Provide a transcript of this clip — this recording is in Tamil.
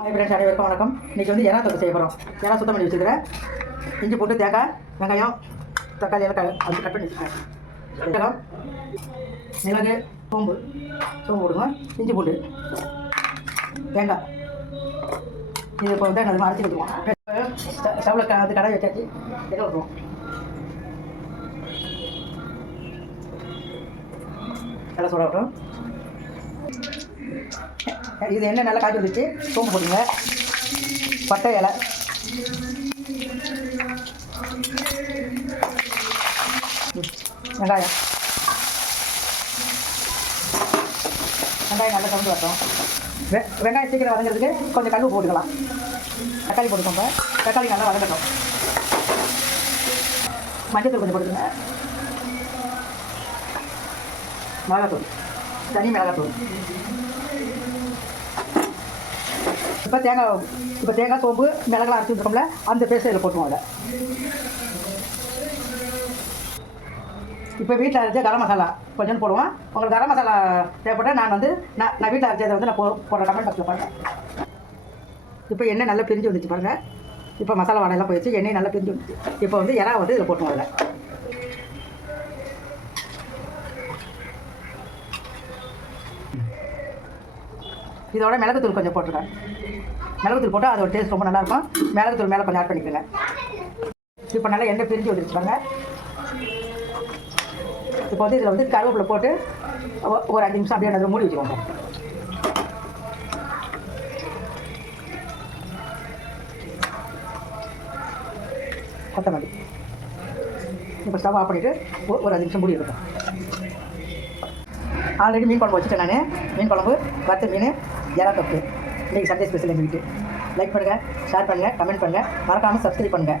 ஹாய் ஃப்ரெண்ட்ஸ், அனைவருக்கும் வணக்கம். இன்றைக்கி வந்து எறா தொக்கு செய்ய போகிறோம். எறா சுத்தம் பண்ணி வச்சுக்கிறேன். இஞ்சி போட்டு தேங்காய், வெங்காயம், தக்காளி எல்லாம் அது கட் பண்ணி வச்சுக்கிறேன். வெங்காயம், மிளகு, சோம்பு போடுங்க. இஞ்சி போட்டு தேங்காய் இது இப்போ வந்து அது அரைச்சி கொடுத்துருவோம். ஸ்டவ்வில் அது கடாய் வச்சாச்சு. எண்ணெய் விட்டுருவோம். நல்லா சொல்லட்டும். இது எண்ணெய் நல்லா காய்ச்சி வந்துச்சு. சோம்பு போடுங்க, பட்டை இலை, வெங்காயம் நல்லா கலந்து வரட்டும். வெங்காயம் சீக்கிரம் வதங்கிறதுக்கு கொஞ்சம் கல் போட்டுக்கலாம். தக்காளி போட்டுக்கோங்க. தக்காளி நல்லா வதங்கட்டும். மஞ்சத்தூள் கொஞ்சம் போட்டுக்கோங்க. மிளகாத்தூள், தனி மிளகாத்தூள். இப்போ தேங்காய், சோம்பு, மிளகாய் அரைச்சி வச்சுருக்கோம்ல, அந்த பேஸ்ட் இதில் போட்டுருவோம். அதை இப்போ வீட்டில் அரைச்ச கரம் மசாலா கொஞ்சம் போடுவோம். உங்களுக்கு கரம் மசாலா தேவைப்பட்டால் நான் வீட்டில் அரைச்சதை வந்து நான் போடுற கமெண்ட் பாக்ஸில் பாருங்கள். இப்போ எண்ணெய் நல்லா பிரிஞ்சு வந்துச்சு பாருங்கள். இப்போ மசாலா வாடையெல்லாம் போயிடுச்சு, எண்ணெய் நல்லா பிரிஞ்சு வந்துச்சு. இப்போ வந்து இறா வந்து இதில் போட்டுருவோம். அதில் இதோட மிளகுத்தூள் கொஞ்சம் போட்டிருக்கேன். மிளகுத்தூள் போட்டால் அதோட டேஸ்ட் ரொம்ப நல்லாயிருக்கும். மிளகுத்தூள் மேலே கொஞ்சம் ஆட் பண்ணிக்கோங்க. இப்போ நல்லா எண்ணெய் பிரிஞ்சு வந்துருச்சுப்பாங்க. இப்போ வந்து இதில் வந்து கருவேப்பிலை போட்டு ஒரு 5 நிமிஷம் அப்படியே அதை மூடி வச்சுக்கோங்க. கொத்தமல்லி இப்போ ஸ்டவ் ஆஃப் பண்ணிவிட்டு ஒரு 5 நிமிஷம் மூடி இருக்கும். ஆல்ரெடி மீன் குழம்பு வச்சுட்டேன். நான் மீன் குழம்பு, வறுத்த மீன், எறா தொக்கு. இன்றைக்கி சண்டே ஸ்பெஷல் எங்கள் வீட்டு. லைக் பண்ணுங்கள், ஷேர் பண்ணுங்கள், கமெண்ட் பண்ணுங்கள், மறக்காமல் சப்ஸ்கிரைப் பண்ணுங்கள்.